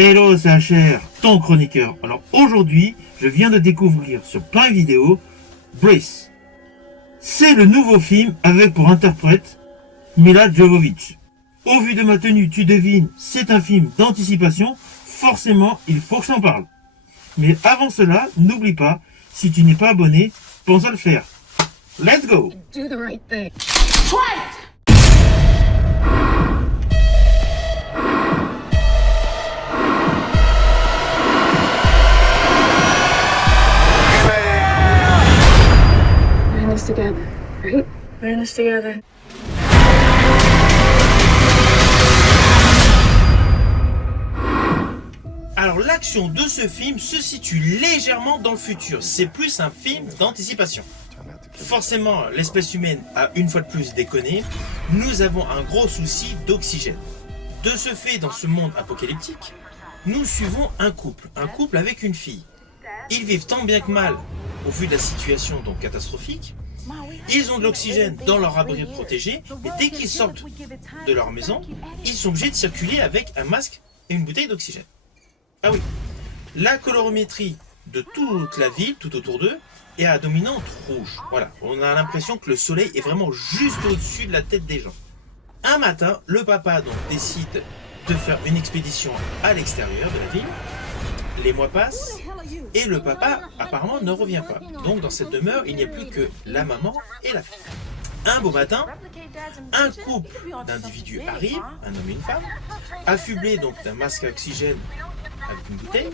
Hello, c'est HR, ton chroniqueur. Alors aujourd'hui, je viens de découvrir sur Prime Video Brace. C'est le nouveau film avec pour interprète Milla Jovovich. Au vu de ma tenue, tu devines, c'est un film d'anticipation. Forcément, il faut que je t'en parle. Mais avant cela, n'oublie pas, si tu n'es pas abonné, pense à le faire. Let's go! Do the right thing. Try it! We're in this together, right? We're in this together. Alors l'action de ce film se situe légèrement dans le futur. C'est plus un film d'anticipation. Forcément, l'espèce humaine a une fois de plus déconné. Nous avons un gros souci d'oxygène. De ce fait, dans ce monde apocalyptique, nous suivons un couple avec une fille. Ils vivent tant bien que mal au vu de la situation donc catastrophique. Ils ont de l'oxygène dans leur abri protégé, mais dès qu'ils sortent de leur maison, ils sont obligés de circuler avec un masque et une bouteille d'oxygène. Ah oui, la colorimétrie de toute la ville, tout autour d'eux, est à dominante rouge. Voilà, on a l'impression que le soleil est vraiment juste au-dessus de la tête des gens. Un matin, le papa donc décide de faire une expédition à l'extérieur de la ville. Les mois passent et le papa apparemment ne revient pas. Donc dans cette demeure, il n'y a plus que la maman et la fille. Un beau matin, un couple d'individus arrive, un homme et une femme, affublés donc d'un masque à oxygène avec une bouteille,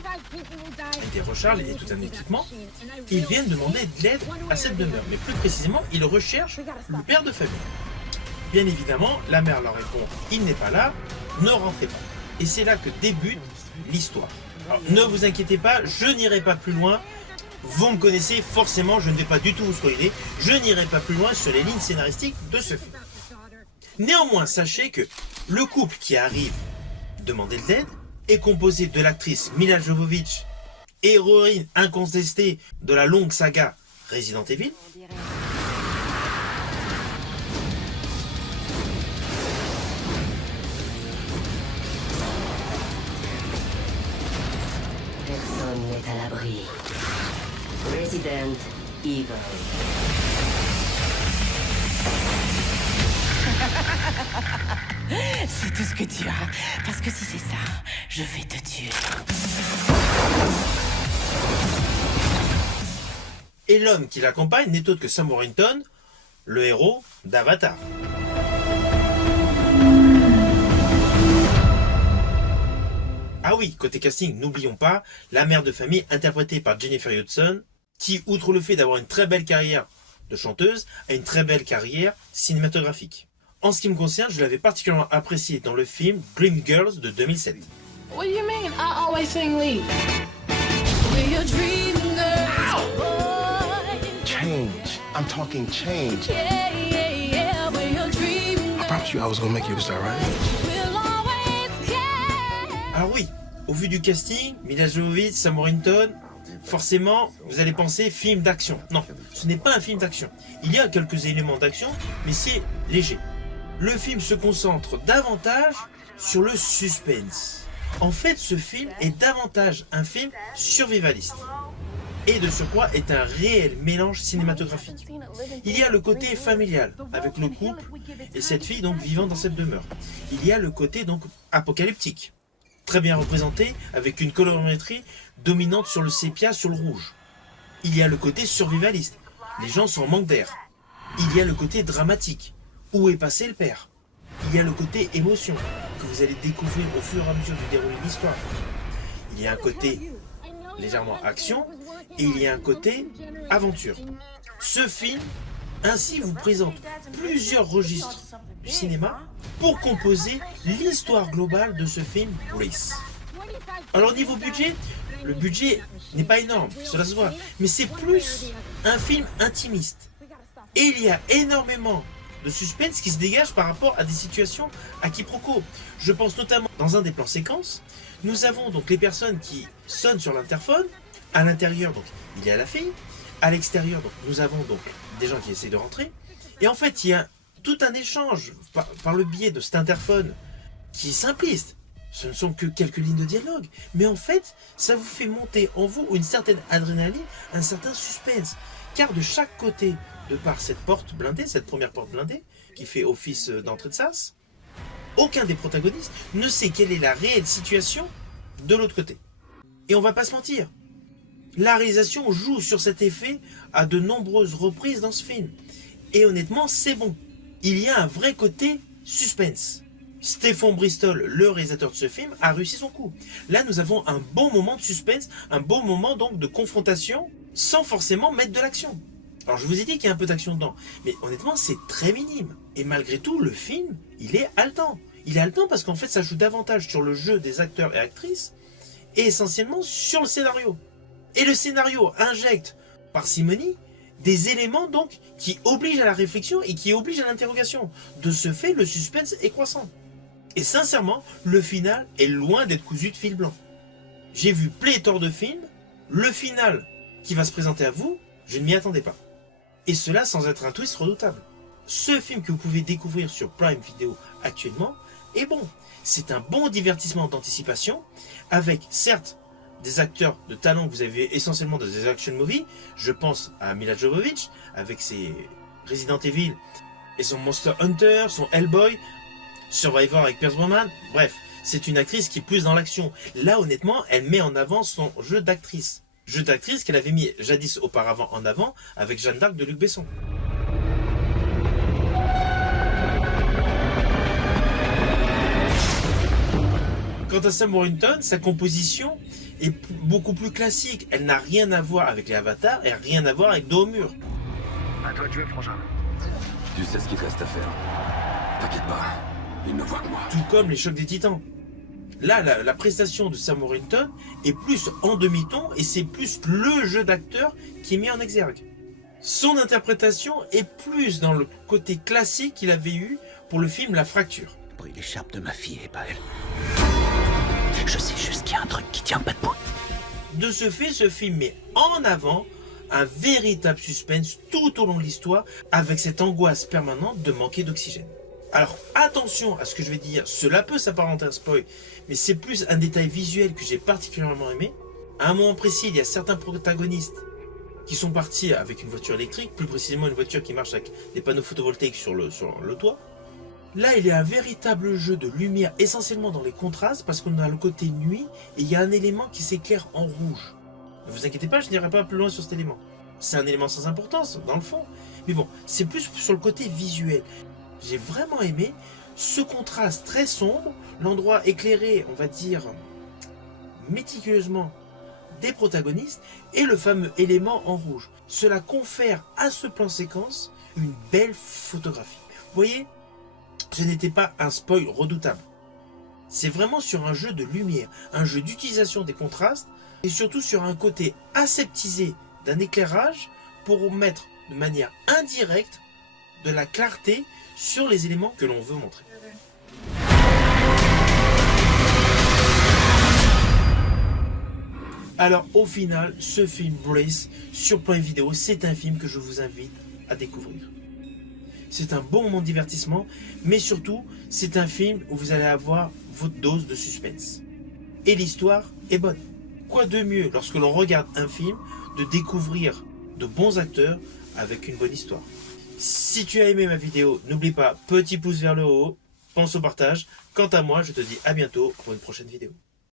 et des recharges et tout un équipement. Ils viennent demander de l'aide à cette demeure, mais plus précisément, ils recherchent le père de famille. Bien évidemment, la mère leur répond « Il n'est pas là, ne rentrez pas ». Et c'est là que débute l'histoire. Alors, ne vous inquiétez pas, je n'irai pas plus loin. Vous me connaissez, forcément, je ne vais pas du tout vous spoiler. Je n'irai pas plus loin sur les lignes scénaristiques de ce film. Néanmoins, sachez que le couple qui arrive demander de l'aide est composé de l'actrice Milla Jovovich, héroïne incontestée de la longue saga Resident Evil. Personne n'est à l'abri. Resident Evil. C'est tout ce que tu as. Parce que si c'est ça, je vais te tuer. Et l'homme qui l'accompagne n'est autre que Sam Worthington, le héros d'Avatar. Ah oui, côté casting, n'oublions pas la mère de famille interprétée par Jennifer Hudson, qui, outre le fait d'avoir une très belle carrière de chanteuse, a une très belle carrière cinématographique. En ce qui me concerne, je l'avais particulièrement apprécié dans le film Dream Girls de 2007. What do you mean? I always sing lead. Change. I'm talking change. I promised you I was gonna make you a star, right? Alors oui, au vu du casting, Milla Jovovich, Sam Worthington, forcément, vous allez penser film d'action. Non, ce n'est pas un film d'action. Il y a quelques éléments d'action, mais c'est léger. Le film se concentre davantage sur le suspense. En fait, ce film est davantage un film survivaliste. Et de surcroît est un réel mélange cinématographique. Il y a le côté familial, avec le couple et cette fille donc vivant dans cette demeure. Il y a le côté donc apocalyptique, très bien représenté, avec une colorimétrie dominante sur le sépia, sur le rouge. Il y a le côté survivaliste, les gens sont en manque d'air. Il y a le côté dramatique, où est passé le père. Il y a le côté émotion, que vous allez découvrir au fur et à mesure du déroulé de l'histoire. Il y a un côté légèrement action, et il y a un côté aventure. Ce film, ainsi, vous présente plusieurs registres du cinéma pour composer l'histoire globale de ce film Brace. Alors niveau budget, le budget n'est pas énorme, cela se voit, mais c'est plus un film intimiste. Et il y a énormément de suspense qui se dégage par rapport à des situations à quiproquo. Je pense notamment dans un des plans séquences, nous avons donc les personnes qui sonnent sur l'interphone. À l'intérieur, donc, il y a la fille. À l'extérieur, donc, nous avons donc des gens qui essaient de rentrer. Et en fait, il y a tout un échange par le biais de cet interphone qui est simpliste, Ce ne sont que quelques lignes de dialogue, mais en fait, ça vous fait monter en vous une certaine adrénaline, un certain suspense. Car de chaque côté, de par cette porte blindée, cette première porte blindée, qui fait office d'entrée de sas, aucun des protagonistes ne sait quelle est la réelle situation de l'autre côté. Et on va pas se mentir, la réalisation joue sur cet effet à de nombreuses reprises dans ce film. Et honnêtement, c'est bon. Il y a un vrai côté suspense. Stephen Bristol, le réalisateur de ce film, a réussi son coup. Là, nous avons un bon moment de suspense, un bon moment donc de confrontation, sans forcément mettre de l'action. Alors je vous ai dit qu'il y a un peu d'action dedans, mais honnêtement c'est très minime. Et malgré tout, le film, il est haletant. Il est haletant parce qu'en fait ça joue davantage sur le jeu des acteurs et actrices, et essentiellement sur le scénario. Et le scénario injecte parcimonie des éléments donc qui obligent à la réflexion et qui obligent à l'interrogation. De ce fait, le suspense est croissant. Et sincèrement, le final est loin d'être cousu de fil blanc. J'ai vu pléthore de films, le final qui va se présenter à vous, je ne m'y attendais pas. Et cela sans être un twist redoutable. Ce film que vous pouvez découvrir sur Prime Video actuellement est bon. C'est un bon divertissement d'anticipation, avec certes des acteurs de talent que vous avez essentiellement dans des action movies. Je pense à Mila Jovovich avec ses Resident Evil et son Monster Hunter, son Hellboy, Survivor avec Pierce Brosnan. Bref, c'est une actrice qui est plus dans l'action. Là, honnêtement, elle met en avant son jeu d'actrice. Jeu d'actrice qu'elle avait mis jadis auparavant en avant avec Jeanne d'Arc de Luc Besson. Quant à Sam Worthington, sa composition est beaucoup plus classique. Elle n'a rien à voir avec les avatars et rien à voir avec dos au mur. À toi de jouer, frangin. Tu sais ce qu'il te reste à faire. T'inquiète pas, il ne voit que moi. Tout comme les chocs des titans. Là, la prestation de Sam Worthington est plus en demi-ton et c'est plus le jeu d'acteur qui est mis en exergue. Son interprétation est plus dans le côté classique qu'il avait eu pour le film La Fracture. Pris l'écharpe de ma fille et pas elle. Je sais juste qu'il y a un truc qui tient pas debout. De ce fait, ce film met en avant un véritable suspense tout au long de l'histoire avec cette angoisse permanente de manquer d'oxygène. Alors attention à ce que je vais dire, cela peut s'apparenter à un spoil, mais c'est plus un détail visuel que j'ai particulièrement aimé. À un moment précis, il y a certains protagonistes qui sont partis avec une voiture électrique, plus précisément une voiture qui marche avec des panneaux photovoltaïques sur le toit. Là, il y a un véritable jeu de lumière, essentiellement dans les contrastes, parce qu'on a le côté nuit, et il y a un élément qui s'éclaire en rouge. Ne vous inquiétez pas, je n'irai pas plus loin sur cet élément. C'est un élément sans importance, dans le fond. Mais bon, c'est plus sur le côté visuel. J'ai vraiment aimé ce contraste très sombre, l'endroit éclairé, on va dire, méticuleusement des protagonistes, et le fameux élément en rouge. Cela confère à ce plan séquence une belle photographie. Vous voyez, ce n'était pas un spoil redoutable. C'est vraiment sur un jeu de lumière, un jeu d'utilisation des contrastes, et surtout sur un côté aseptisé d'un éclairage pour mettre de manière indirecte de la clarté sur les éléments que l'on veut montrer. Alors au final, ce film Brace sur Prime Video, c'est un film que je vous invite à découvrir. C'est un bon moment de divertissement, mais surtout, c'est un film où vous allez avoir votre dose de suspense. Et l'histoire est bonne. Quoi de mieux lorsque l'on regarde un film de découvrir de bons acteurs avec une bonne histoire. Si tu as aimé ma vidéo, n'oublie pas, petit pouce vers le haut, pense au partage. Quant à moi, je te dis à bientôt pour une prochaine vidéo.